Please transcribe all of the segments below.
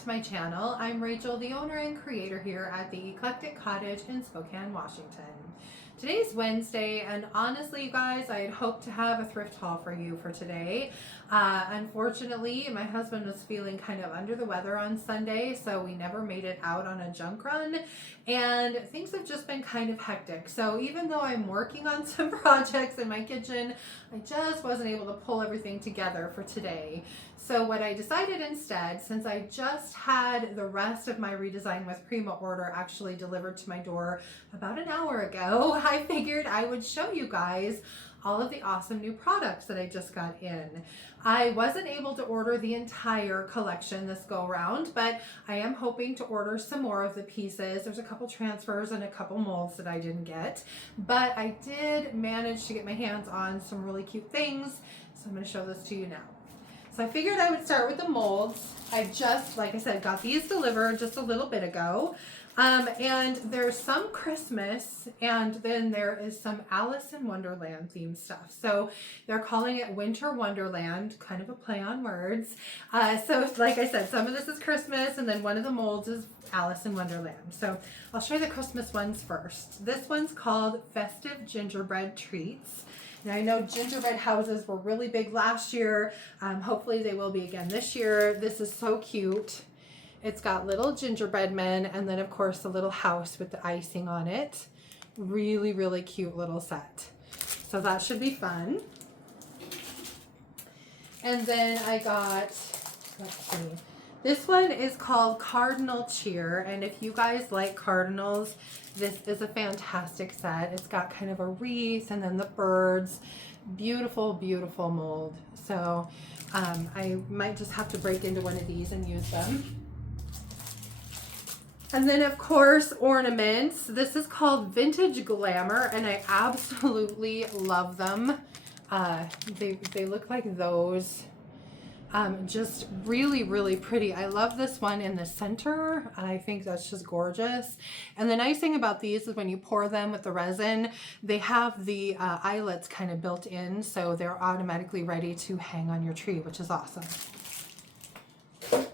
to my channel. I'm Rachel, the owner and creator here at the Eclectic Cottage in Spokane, Washington. Today's Wednesday, and honestly, you guys, I had hoped to have a thrift haul for you for today. Unfortunately, my husband was feeling kind of under the weather on Sunday, so we never made it out on a junk run, and things have just been kind of hectic. So even though I'm working on some projects in my kitchen, I just wasn't able to pull everything together for today. So what I decided instead, since I just had the rest of my Redesign with Prima order actually delivered to my door about an hour ago, I figured I would show you guys all of the awesome new products that I just got in. I wasn't able to order the entire collection this go around, but I am hoping to order some more of the pieces. There's a couple transfers and a couple molds that I didn't get, but I did manage to get my hands on some really cute things, so I'm going to show this to you now. So I figured I would start with the molds. I just, like I said, got these delivered just a little bit ago. And there's some Christmas, and then there is some Alice in Wonderland themed stuff. So they're calling it Winter Wonderland, kind of a play on words. So like I said, some of this is Christmas, and then one of the molds is Alice in Wonderland. So I'll show you the Christmas ones first. This one's called Festive Gingerbread Treats. Now I know gingerbread houses were really big last year. Hopefully they will be again this year. This is so cute. It's got little gingerbread men, and then of course the little house with the icing on it. Really, really cute little set. So that should be fun. And then I got, let's see, this one is called Cardinal Cheer, and if you guys like cardinals, this is a fantastic set. It's got kind of a wreath and then the birds. Beautiful, beautiful mold. So I might just have to break into one of these and use them. And then of course, ornaments. This is called Vintage Glamour, and I absolutely love them. They look like those. Just really, really pretty. I love this one in the center. I think that's just gorgeous. And the nice thing about these is when you pour them with the resin, they have the eyelets kind of built in, so they're automatically ready to hang on your tree, which is awesome.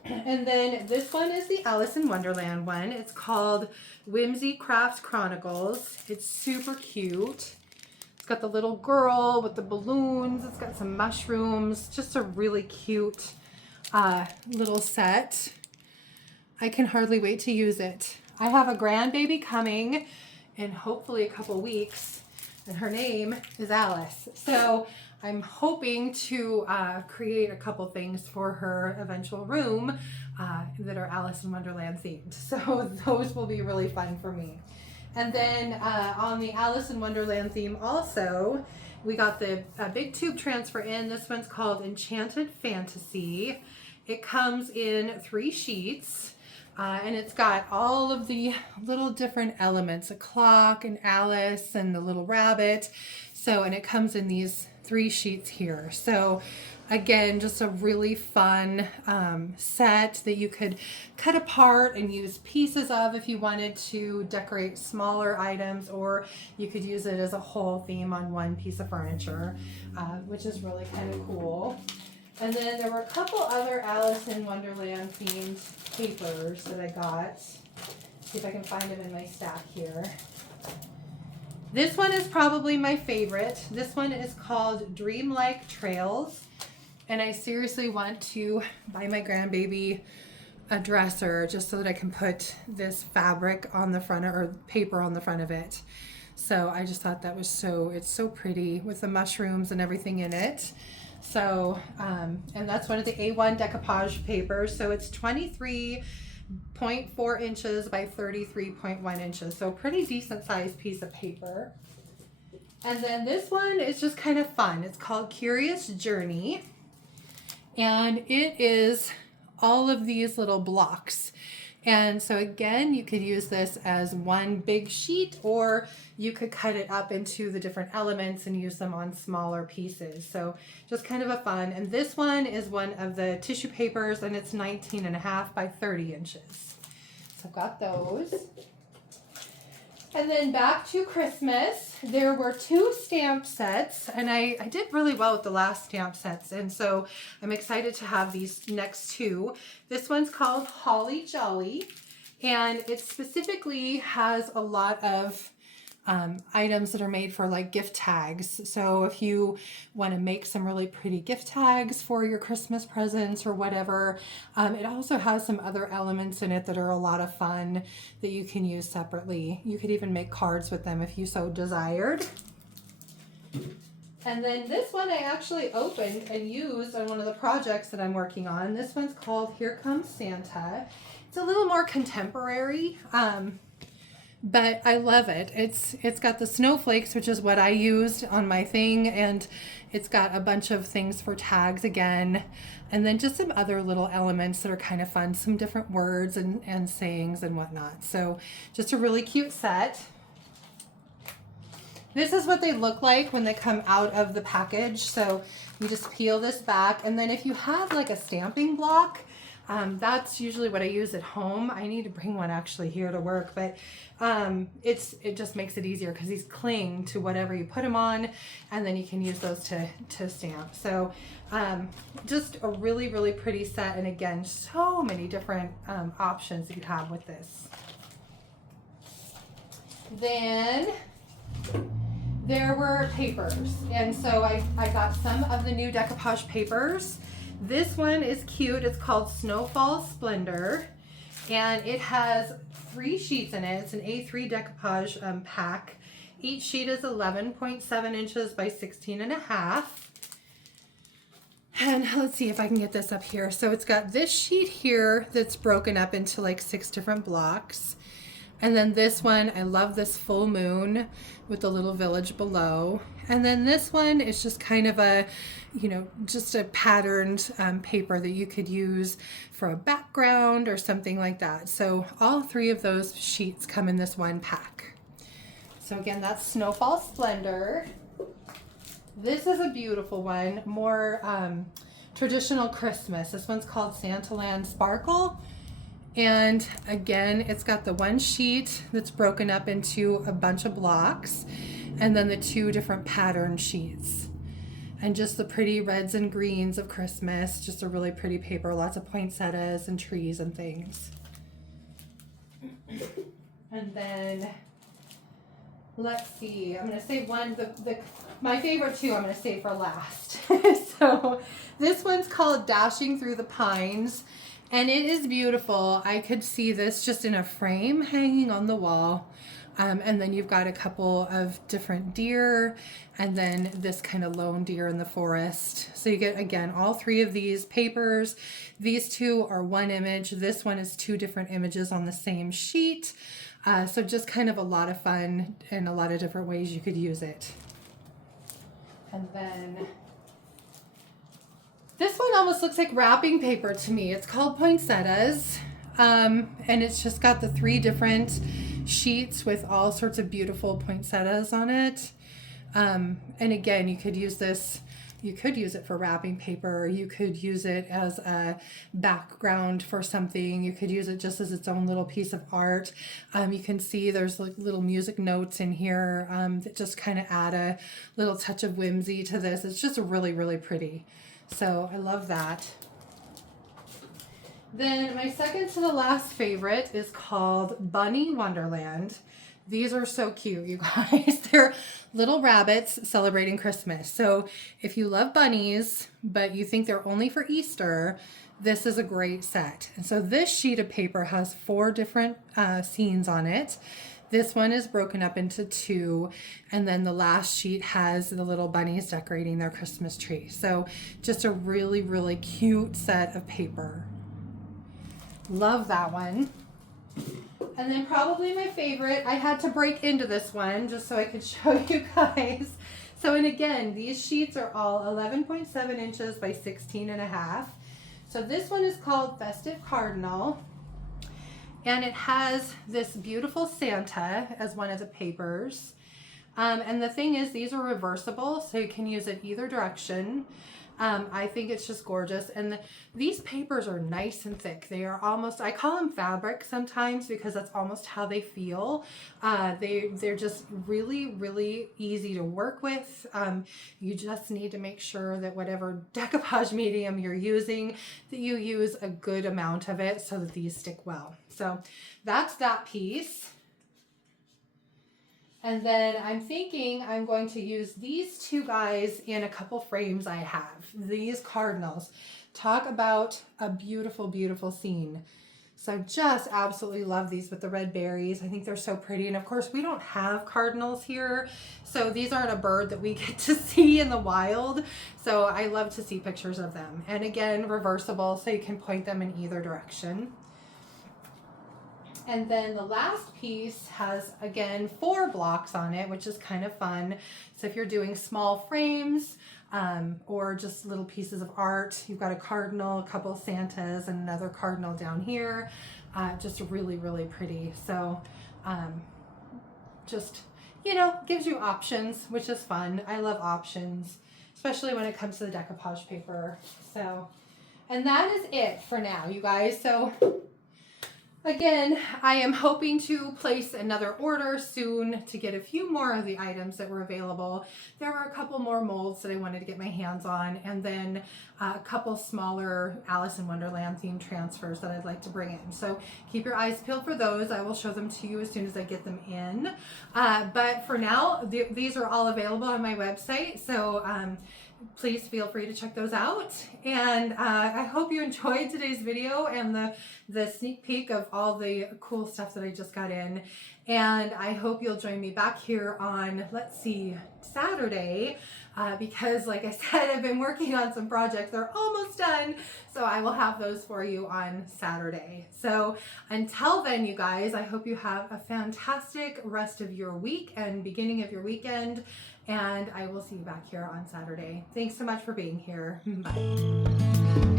And then this one is the Alice in Wonderland one. It's called Whimsy Craft Chronicles. It's super cute. It's got the little girl with the balloons. It's got some mushrooms. Just a really cute little set. I can hardly wait to use it. I have a grandbaby coming in hopefully a couple weeks, and her name is Alice. So I'm hoping to create a couple things for her eventual room that are Alice in Wonderland themed. So those will be really fun for me. And then on the Alice in Wonderland theme also, we got the big tube transfer in. This one's called Enchanted Fantasy. It comes in 3 sheets, and it's got all of the little different elements, a clock and Alice and the little rabbit. So, and it comes in these 3 sheets here. So again, just a really fun set that you could cut apart and use pieces of if you wanted to decorate smaller items, or you could use it as a whole theme on one piece of furniture, which is really kind of cool. And then there were a couple other Alice in Wonderland themed papers that I got. See if I can find them in my stack here. This one is probably my favorite. This one is called Dreamlike Trails. And I seriously want to buy my grandbaby a dresser just so that I can put this fabric on the front, or paper on the front of it. So I just thought that was it's so pretty with the mushrooms and everything in it. So, and that's one of the A1 decoupage papers. So it's 23.4 inches by 33.1 inches. So pretty decent sized piece of paper. And then this one is just kind of fun. It's called Curious Journey. And it is all of these little blocks. And so again, you could use this as one big sheet, or you could cut it up into the different elements and use them on smaller pieces. So just kind of a fun. And this one is one of the tissue papers, and it's 19.5 by 30 inches. So I've got those. And then back to Christmas, there were 2 stamp sets, and I did really well with the last stamp sets, and so I'm excited to have these next 2. This one's called Holly Jolly, and it specifically has a lot of items that are made for like gift tags. So if you want to make some really pretty gift tags for your Christmas presents or whatever, it also has some other elements in it that are a lot of fun that you can use separately. You could even make cards with them if you so desired. And then this one I actually opened and used on one of the projects that I'm working on. This one's called Here Comes Santa. It's a little more contemporary. But I love it. It's got the snowflakes, which is what I used on my thing, and it's got a bunch of things for tags again, and then just some other little elements that are kind of fun, some different words and sayings and whatnot. So just a really cute set. This is what they look like when they come out of the package. So you just peel this back, and then if you have like a stamping block, that's usually what I use at home. I need to bring one actually here to work, but it just makes it easier because these cling to whatever you put them on, and then you can use those to stamp. So just a really, really pretty set, and again, so many different options that you have with this. Then there were papers, and so I got some of the new decoupage papers. This one is cute. It's called Snowfall Splendor, and it has 3 sheets in it. It's an A3 decoupage pack. Each sheet is 11.7 inches by 16.5. And let's see if I can get this up here. So it's got this sheet here that's broken up into like 6 different blocks. And then this one, I love this full moon with the little village below. And then this one is just kind of a, just a patterned paper that you could use for a background or something like that. So all 3 of those sheets come in this one pack. So again, that's Snowfall Splendor. This is a beautiful one, more traditional Christmas. This one's called Santaland Sparkle. And again, it's got the one sheet that's broken up into a bunch of blocks, and then the 2 different pattern sheets. And just the pretty reds and greens of Christmas, just a really pretty paper, lots of poinsettias and trees and things. And then, let's see, I'm gonna save one, my favorite 2 I'm gonna save for last. So this one's called Dashing Through the Pines. And it is beautiful. I could see this just in a frame hanging on the wall. And then you've got a couple of different deer, and then this kind of lone deer in the forest. So you get, again, all 3 of these papers. These 2 are 1 image. This one is 2 different images on the same sheet. So just kind of a lot of fun and a lot of different ways you could use it. And then this one almost looks like wrapping paper to me. It's called Poinsettias, and it's just got the 3 different sheets with all sorts of beautiful poinsettias on it. And again, you could use this, you could use it for wrapping paper, or you could use it as a background for something. You could use it just as its own little piece of art. You can see there's like little music notes in here that just kind of add a little touch of whimsy to this. It's just really, really pretty. So I love that. Then my second to the last favorite is called Bunny Wonderland. These are so cute, you guys. They're little rabbits celebrating Christmas. So if you love bunnies, but you think they're only for Easter, this is a great set. And so this sheet of paper has 4 different scenes on it. This one is broken up into 2, and then the last sheet has the little bunnies decorating their Christmas tree. So just a really, really cute set of paper. Love that one. And then probably my favorite, I had to break into this one just so I could show you guys. So, and again, these sheets are all 11.7 inches by 16.5. So this one is called Festive Cardinal. And it has this beautiful Santa as one of the papers. And the thing is, these are reversible, so you can use it either direction. I think it's just gorgeous. And these papers are nice and thick. They are almost, I call them fabric sometimes because that's almost how they feel. They're just really, really easy to work with. You just need to make sure that whatever decoupage medium you're using, that you use a good amount of it so that these stick well. So that's that piece. And then I'm thinking I'm going to use these two guys in a couple frames I have. These cardinals. Talk about a beautiful, beautiful scene. So just absolutely love these with the red berries. I think they're so pretty. And of course, we don't have cardinals here. So these aren't a bird that we get to see in the wild. So I love to see pictures of them. And again, reversible, so you can point them in either direction. And then the last piece has, again, 4 blocks on it, which is kind of fun. So if you're doing small frames or just little pieces of art, you've got a cardinal, a couple of Santas, and another cardinal down here. Just really, really pretty. So just, you know, gives you options, which is fun. I love options, especially when it comes to the decoupage paper. So, and that is it for now, you guys. So again, I am hoping to place another order soon to get a few more of the items that were available. There were a couple more molds that I wanted to get my hands on, and then a couple smaller Alice in Wonderland themed transfers that I'd like to bring in. So keep your eyes peeled for those. I will show them to you as soon as I get them in. But for now, these are all available on my website. So please feel free to check those out. And I hope you enjoyed today's video and the sneak peek of all the cool stuff that I just got in. And I hope you'll join me back here on, let's see, Saturday, because like I said, I've been working on some projects. They're almost done. So I will have those for you on Saturday. So until then, you guys, I hope you have a fantastic rest of your week and beginning of your weekend. And I will see you back here on Saturday. Thanks so much for being here. Bye.